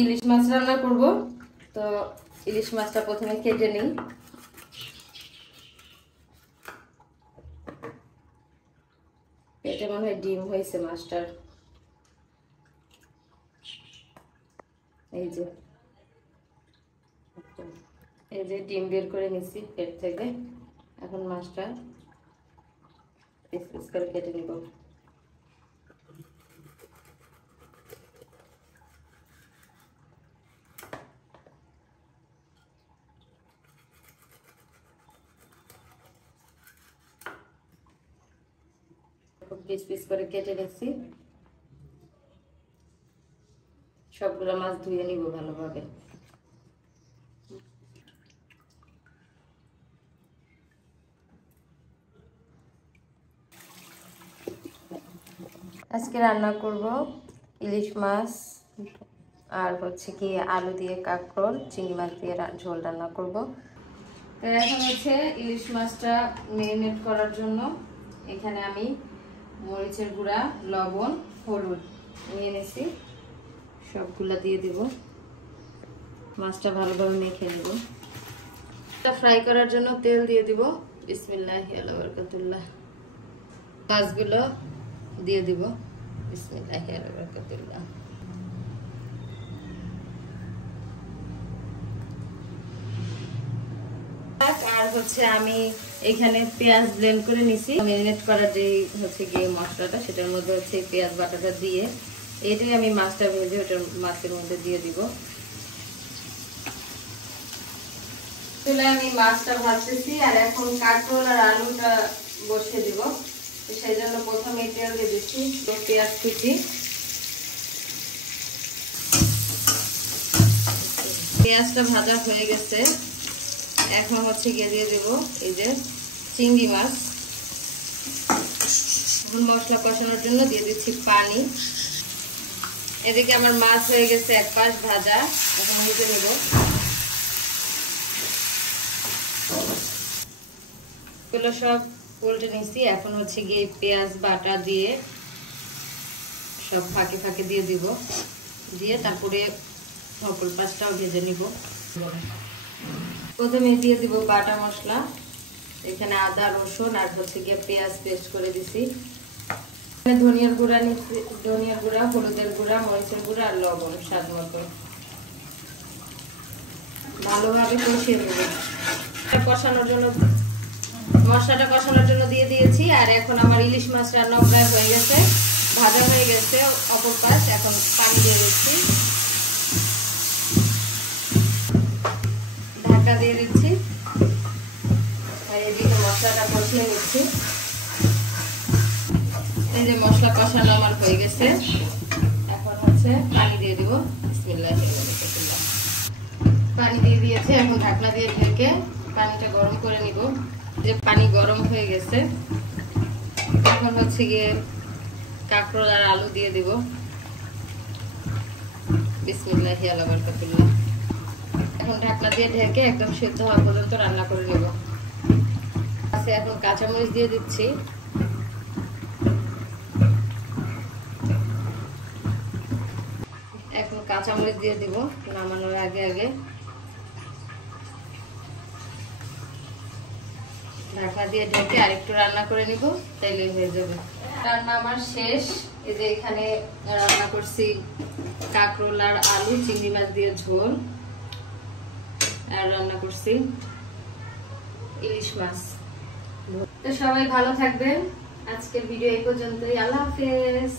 ইলিশ মাছ রান্না করব। তো ইলিশ মাছটা প্রথমে কেটে নিই। পেটে মনে হয় ডিম হয়েছে মাছটার। এই যে ডিম বের করে নিছি পেট থেকে। এখন মাছটা পিস পিস করে কেটে নিব। পিস পিস করে কেটে নিচ্ছি। সবগুলো মাছ ধুয়ে নিব ভালোভাবে। আজকে রান্না করব ইলিশ মাছ আর হচ্ছে কি আলু দিয়ে কাঁকরোল, চিংড়ি মাছ দিয়ে ঝোল রান্না করব। তো এখন হচ্ছে ইলিশ মাছটা ম্যারিনেট করার জন্য এখানে আমি মরিচের গুঁড়া, লবণ, হলুদ নিয়ে নিয়েছি। সবগুলা দিয়ে দিব। মাছটা ভালোভাবে মেখে নেব। ফ্রাই করার জন্য তেল দিয়ে দিব। বিসমিল্লাহি আলা বারাকাতুল্লাহ। মাছগুলো দিয়ে দিব। বিসমিল্লাহি আলা বারাকাতুল্লাহ। আর হচ্ছে আমি এখানে পেঁয়াজ ব্লেন্ড করে নিছি। ম্যারিনেট করার যে হচ্ছে গিয়ে মশলাটা, সেটার মধ্যে হচ্ছে পেঁয়াজ বাটাটা দিয়ে এটাই আমি মাছটা ভেজে ওটার মাছের মধ্যে দিয়ে দিব। চুলায় আমি মাছটা ভাজতেছি আর এখন কাঁকরোল আর আলুটা বসিয়ে দিব। সেই জন্য প্রথমে তেল দিয়ে দিচ্ছি, পেঁয়াজ কুচি। পেঁয়াজটা ভাজা হয়ে গেছে। এখন হচ্ছে গিয়ে দিয়ে দেব এই যে চিংড়ি মাছ। মশলা কষানোর জন্য দিয়ে দিচ্ছি পানি। এদিকে আমার মাছ হয়ে গেছে এক পাশ ভাজা। এখন উল্টে নেব। এগুলো সব উল্টে নিচ্ছি। এখন হচ্ছে গিয়ে পেঁয়াজ বাটা দিয়ে সব ফাঁকে ফাঁকে দিয়ে দিব। দিয়ে তারপরে অপর পাশটাও ভেজে নিব। প্রথমে দিয়ে দিব বাটা মশলা। এখানে আদা, রসুন আর হচ্ছে গিয়ে পেঁয়াজ পেস্ট করে দিছি। ধনিয়ার গুঁড়া নিচ্ছি, ধনিয়ার গুঁড়া, হলুদের গুঁড়া, মরিচের গুঁড়া আর লবণ স্বাদ মতো। ভালোভাবে কষিয়ে নেব। কষানোর জন্য মশলাটা কষানোর জন্য দিয়ে দিয়েছি। আর এখন আমার ইলিশ মাছ রান্না প্রায় হয়ে গেছে, ভাজা হয়ে গেছে অপর পাশ। এখন পানি দিয়ে দিচ্ছি, ঢাকা দিয়ে দিচ্ছি। আর এদিকে মশলাটা কষিয়ে নিচ্ছি। এই যে মশলা কষানো আমার হয়ে গেছে। এখন হচ্ছে পানি দিয়ে দিব। বিসমিল্লাহি রাহমানির রাহিম। পানি দিয়ে দিয়েছি। এখন ঢাকনা দিয়ে ঢেকে পানিটা গরম করে নিব। যে পানি গরম হয়ে গেছে। এখন হচ্ছে গিয়ে কাঁকরোল আর আলু দিয়ে দিব। বিসমিল্লাহি আলা বারাকাতুল্লাহ। এখন ঢাকনা দিয়ে ঢেকে একদম সিদ্ধ হওয়া পর্যন্ত রান্না করে নেব। এখন কাঁচামরিচ দিয়ে দিচ্ছি। এখন কাঁচামরিচ দিয়ে দিব নামানোর আগে আগে। ঢাকনা দিয়ে ঢেকে আরেকটু রান্না করে নিব, তাইলে হয়ে যাবে। রান্না আমার শেষ। এই যে এখানে রান্না করছি কাঁকরোল আর আলু, চিংড়ি মাছ দিয়ে ঝোল। আর রান্না করছি ইলিশ মাছ। তো সবাই ভালো থাকবেন। আজকের ভিডিও এই পর্যন্তই। আল্লাহ হাফেজ।